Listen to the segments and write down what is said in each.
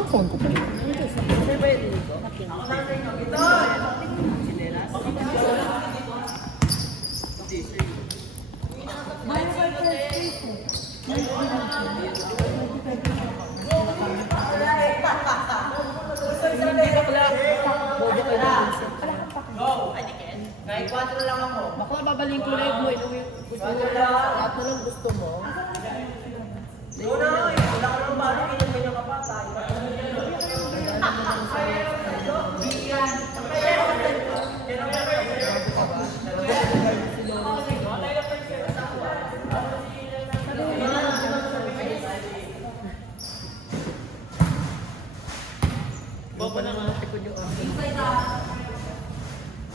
Nasa phone ko pa rin. Sir, pwede dito? Kahit 4 lang ako. Baka babaling ko na yung buhay. Lahat na lang gusto mo. Oo na, wala ka ng balo, ganyan ka pa, tayo.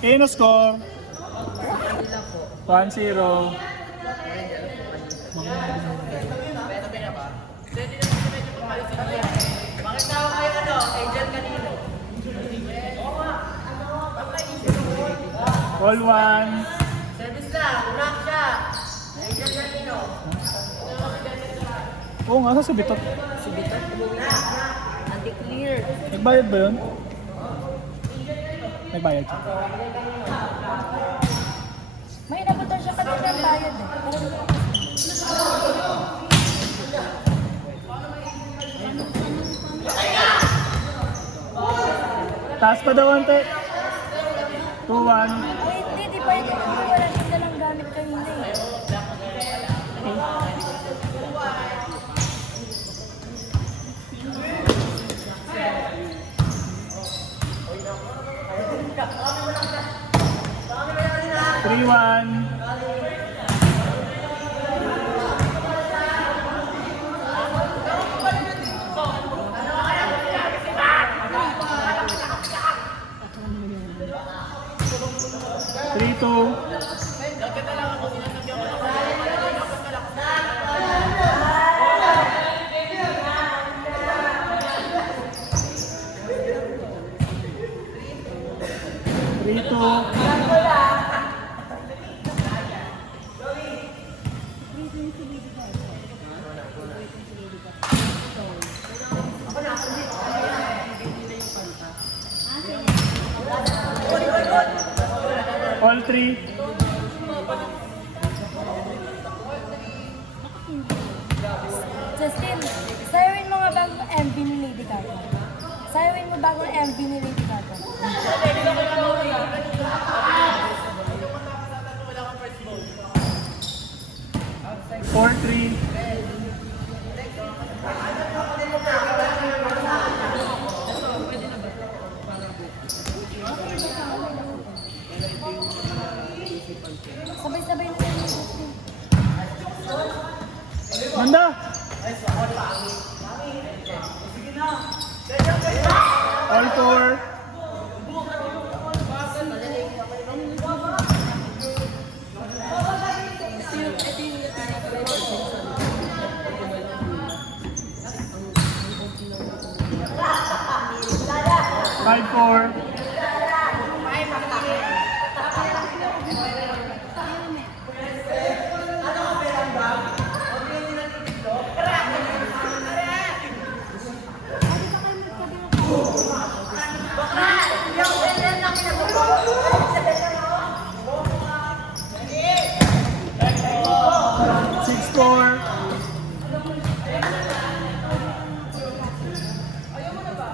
Kino score? 1-0. Bakit tawag kayo Angel kanino? All 1. Service lang, unak siya. Angel kanino? Oo nga, sa bitot. Si Bitot, anti-clear. Nagbayad ba yun? Nagbayad siya. May nabutan siya kanina ang bayad eh. Taas pa daw ante. 2-1. Ay, hindi pwede na. Wala siyang dalang gamit kanina eh. Three, 1. Three, 2. Three, 2. All 3. Justin, sayawin mo nga bagong MV ni Lady Gaga. Sayawin mo bagong MV ni Lady Gaga. 4-3. Sabay-sabay mo yun, Justin. Manda! All 4. Five, 4.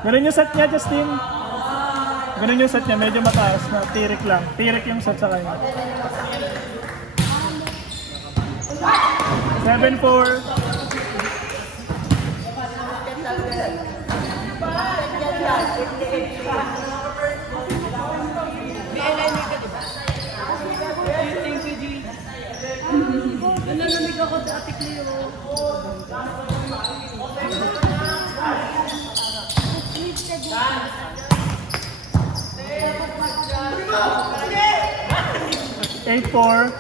Ganun yung set niya, Justin. Ganun yung set niya, medyo mataas na tirik lang. Tirik yung set sa kanya. 7-4. Nalamig ako dati, Cleo. Eight, 4.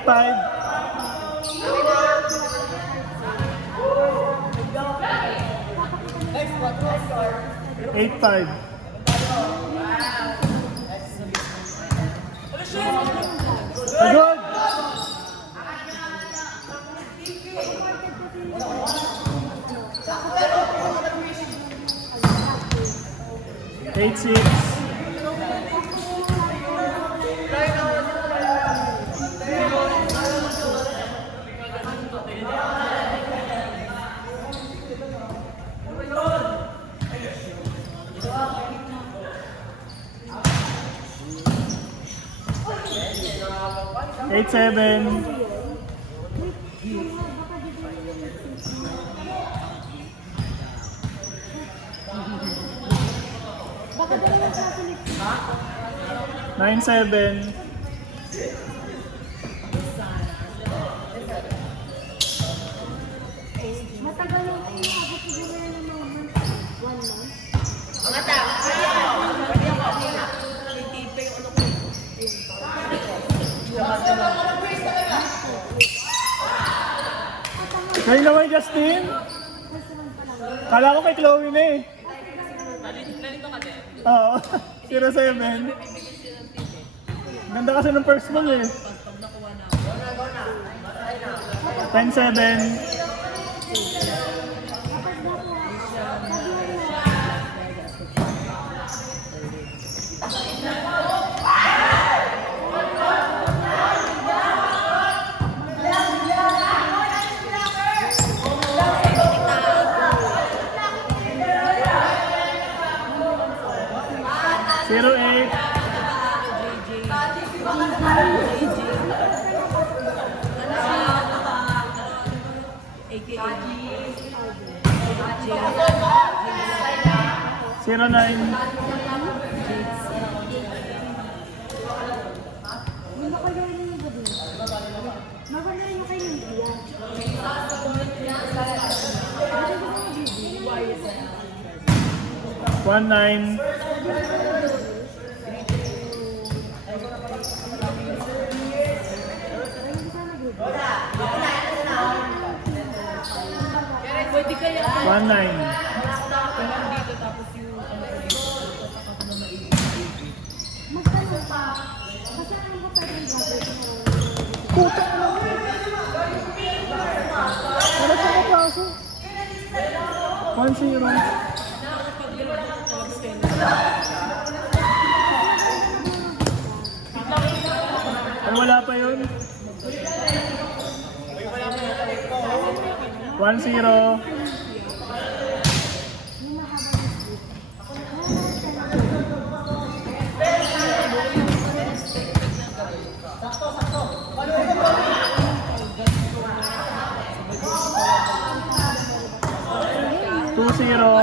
8-5. Guys, what's the score? 8-5. Good! 8-6. Eight seven. Nine seven. Matagal lang tayo nakabot siguro yan ng mga 1 month. Mga tao, pwede ako. Titipay ko ano ko. Kayo naman, Justin? Kala ko kay Chloe na eh. Oo. 0-7. Ganda kasi ng first ball eh. 10-7. Zero eight. Zero nine. Maganda yung gabi. Maganda yung kayo ng diyan. One nine. Pwede kaya 1-9. dito tapos yung Magtanong pa. Kasi ang ba pwede yung gagawin mo? Puta na! Para sa kapaso. 1-0. Ay, wala pa yun. 1-0.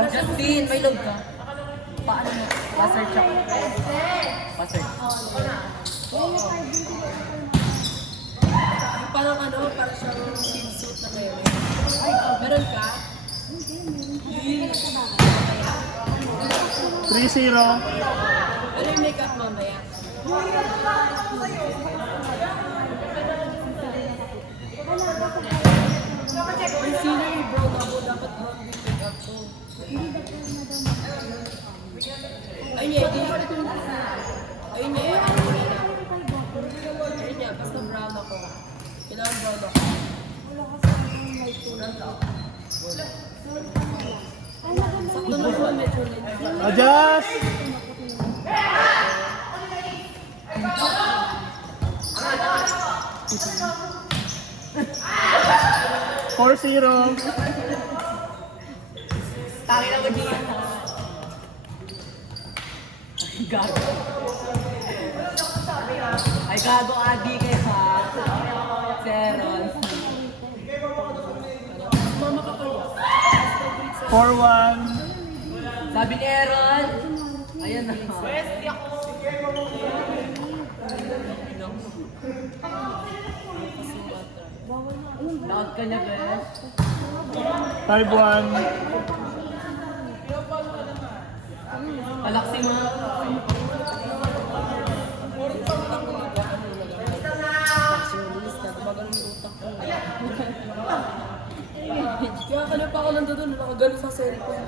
Justin, may log ka. Paano mo? Passer check. Passer. Parang ano, parang siyang swimsuit na meron. Meron ka? 3-0. Ano yung makeup mamaya? Concealer brown ako, dapat brown yung makeup ko. Ay niya, ay niya, ay niya, basta brown ako. Kailangan brown ako. Sakto na po, medyo light. Adjust! Four zero. Tangin na mag-iin. Gago. Ay, gago adi kayo ha. Seron. Mama ka pa. 4-1. Sabi ni Aaron. Ayan na. Lahat ka niya, guys. 5-1. Palaksi mo. Kaya kanina pa ako nandun, nakagano sa cellphone.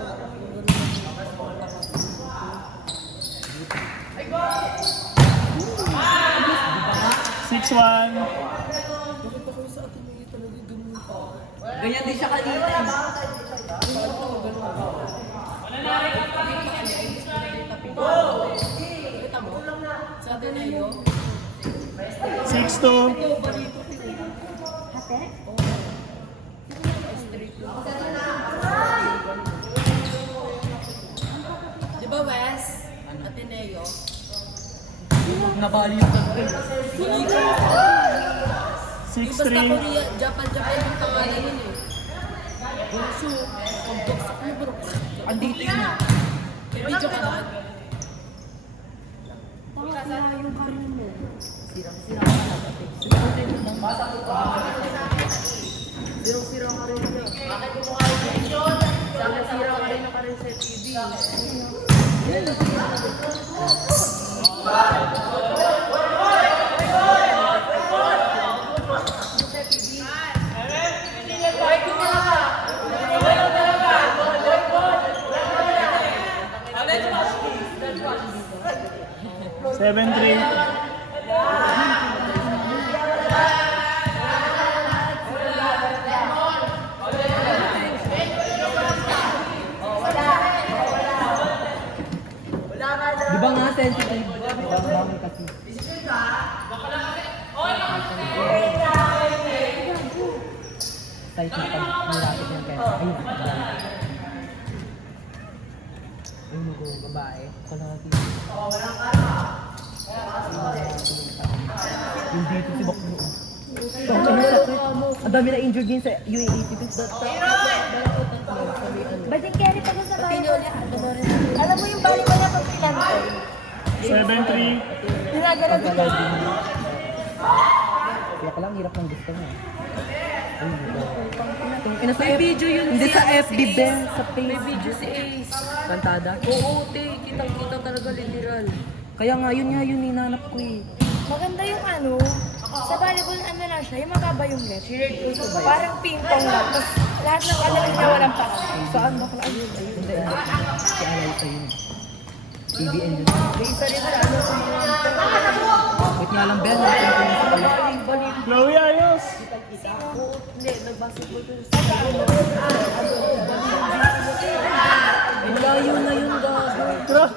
6-1. Ganyan din siya kanina. Sa atin na yun. 6-2. Di ba, Wes? Ateneo. Nabali yung tagpil. Yung basta 6-3. Korea, Japan yung pangalan yun eh. Bonsu, pag-doksak mo bro. Andito yun eh. May video ka na. Tama, sira yung kanin mo. Sirang-sira ka na. Sirang-sira ka rin siya. Sirang-sira ka rin sa TV. Seven, 3. Di ba nga sensitive? Dami kasi. Type na pag nilapit ng kaya. Ayun. Ayun mo kung babae. Kalahati. Yung dito si Bakno. Ang dami na injured din sa UAE. Ba't yung carry pa sa bahay? Alam mo yung bali ko na pag pinantay? 7-3. Ginagala ko ba? Kaya ka lang, hirap ng gusto mo. May video yun. Hindi sa FB, Ben. Sa page. May video si Ace. Kantada? Oo, te. Kitang-kita talaga, literal. Kaya nga, yun hinanap ko eh. Maganda yung ano, sa volleyball ano lang siya, yung mababa yung net. Parang ping-pong lang. Tapos lahat ng alamin niya walang pa. Saan ba pala? Ayun. Hindi. Si Alay pa yun. TVN yun. May isa rin sa ano sa mga... Wait nga lang, Ben. Chloe, ayos. Hindi, nag-basketball ko sa Malayo na yun, gago.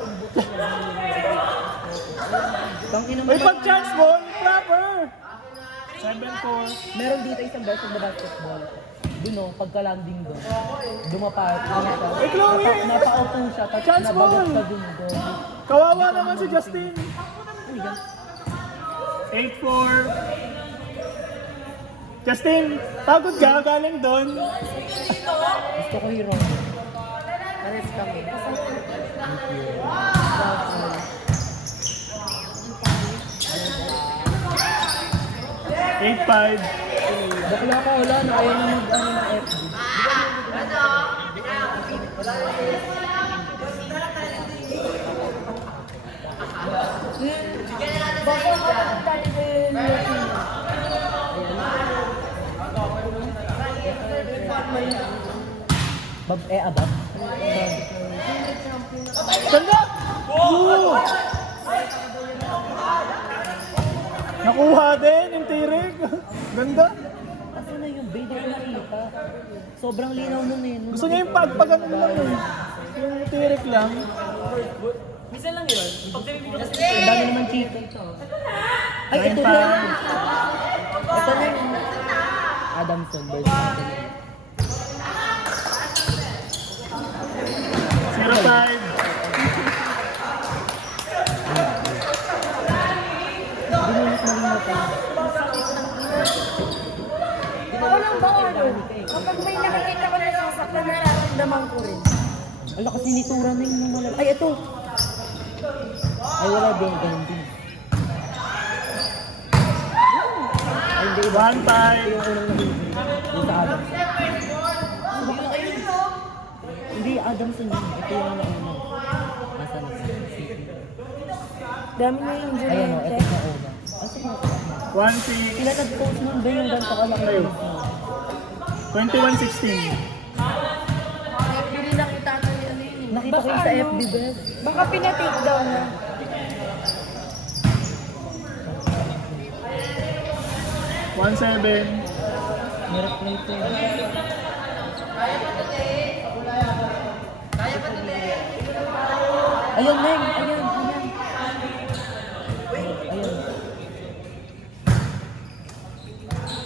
May pag-chance ball. Proper. 7-4. Meron dito isang beses na basketball. Doon o, pagka-landing doon. Dumapa. Eh, Chloe! Napa-outong siya. Tapos Chance nabagot ball! ka doon. Kawawa naman si Justin. 8-4. Justin, pagod ka galing doon. Gusto ko hero. Pares kami. Thank you. 8-5. Bakla ka, wala na. Ayaw na mag-ano ng FB. Baka makapagtali din. Adapt. Ganda! Woo! Nakuha din yung tirig. Ganda. Kasi na yung video ko nakita. Sobrang linaw nun eh. Gusto niya yung pagpagano lang eh. Yung tirig lang. Ang dami naman chika ito. Ay, ito na. Ito na yung Adamson versus Anthony. 0-5. Ako lang ba ano? Kapag may nakikita ko na sasaktan, nararamdaman ko rin. Ala kasi nitura na yung malala. Ay, ito! Ay, wala din. Ganun din. Ay, hindi. 1-5. Yung unang nahuli. Yung sa Adamson. Hindi, Adamson yun. Ito yung nauna. Nasa na? Dami na yung injury. Ayan o, ito na una. Asa na? 1-6, Ilan nag-post nun ba yung ganito kalaki? 21-16. Hindi nakita ka ni ano yun. Nakita ko Baka yun sa ano? FB, Beth. Baka pina-take down na. One seven. Ni-reply ko. Ayun, Neng! Ayun, ayun. Ayun.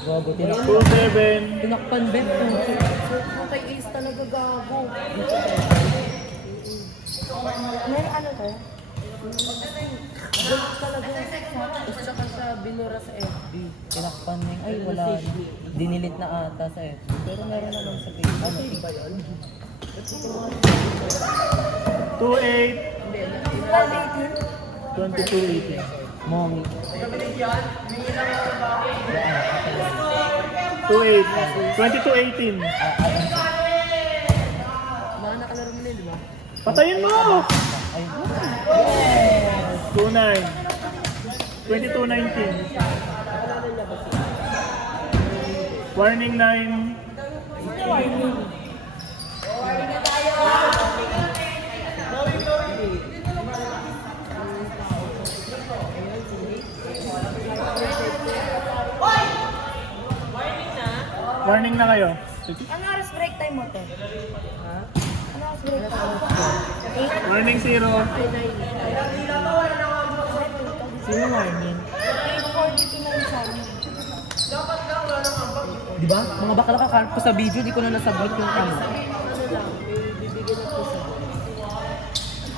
Gago, tinakpan. 2-7. Tinakpan, Beth. Yung kay Ace talaga gago. May ano to? Gusto ka sa binura sa FB. Tinakpan, Neng. Ay, wala. Dinilit na ata sa FB. Pero meron naman sa Facebook. Ano, iba yun? 2-8. 12-18? 22-18. Mommy. 2-8. 22-18. Mga nakalaro mo na yun, di ba? Patayin mo! Ayun. 2-9. 22-19. Warning 9. Warning na kayo. Ano oras break time mo, te? Ha? Ano oras break time? Warning 0. Sino warning? 8:42 na yung sa amin. Di ba? Mga bakla ka ko sa video, di ko na nasagot yung ano.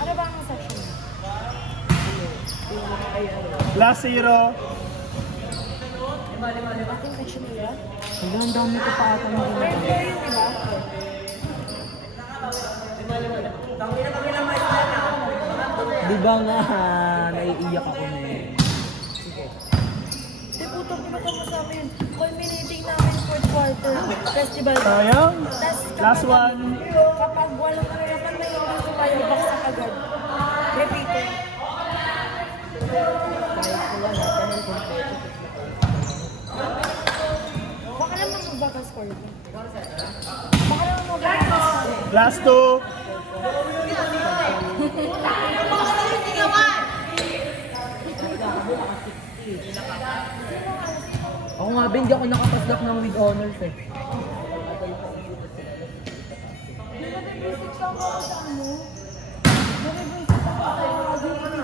Ano ba ang session? Last 0. Ating section nila? Wala, ang dami ko pa ata mo. Third floor yun, di ba? Di ba nga, naiiyak ako na eh. Di puto, pinaka mo sa amin. Culminating namin fourth quarter festival. Sayang. Tas Last one. Kapag walang kapag may hindi sumayaw, baksak agad. Repeater. Baka naman magbagal score. Baka naman magbagal score. Last 2. Ako nga ba, hindi ako nakapaslak ng with honors eh.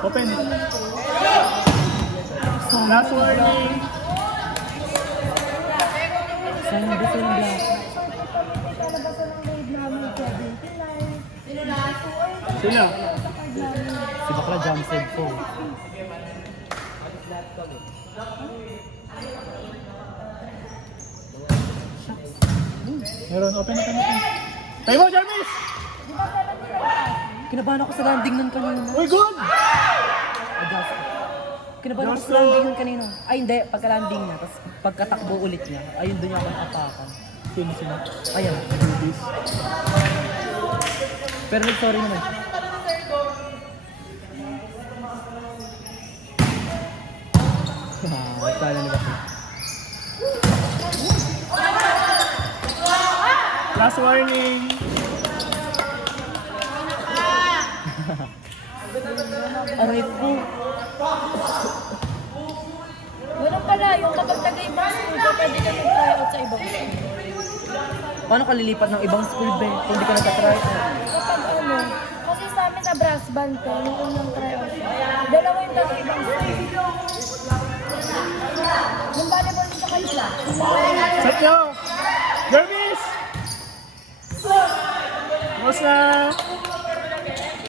Open. Last warning. Sana gusto ng black. Kalabasan ng grade namin 79. Sila. Si bakla jump set po. Meron. Open. Tayo mo, Jarvis! Kinabahan ako sa landing nun kanina. Uy, good! Adjust. Kinabahan ako sa Joshua! landing nun kanina. Ay hindi, pagka-landing niya, tapos pagkatakbo ulit niya, ayun doon niya ako nakapakan. Sino? Ayan. Jarvis. Pero sorry naman. Kala nila ko. Last warning. Aray po. Meron pala, yung kapag taga-ibang school ka, pwede ka mag-try out sa ibang school. Paano ka lilipat ng ibang school ba kung hindi ka nagka-try out? Kapag ano, kasi sa amin sa brass band ko, yung unang try out ko, dalawa yung taga-ibang school. Yung volleyball sa kanila. Set nyo! Jarvis! Tapos na!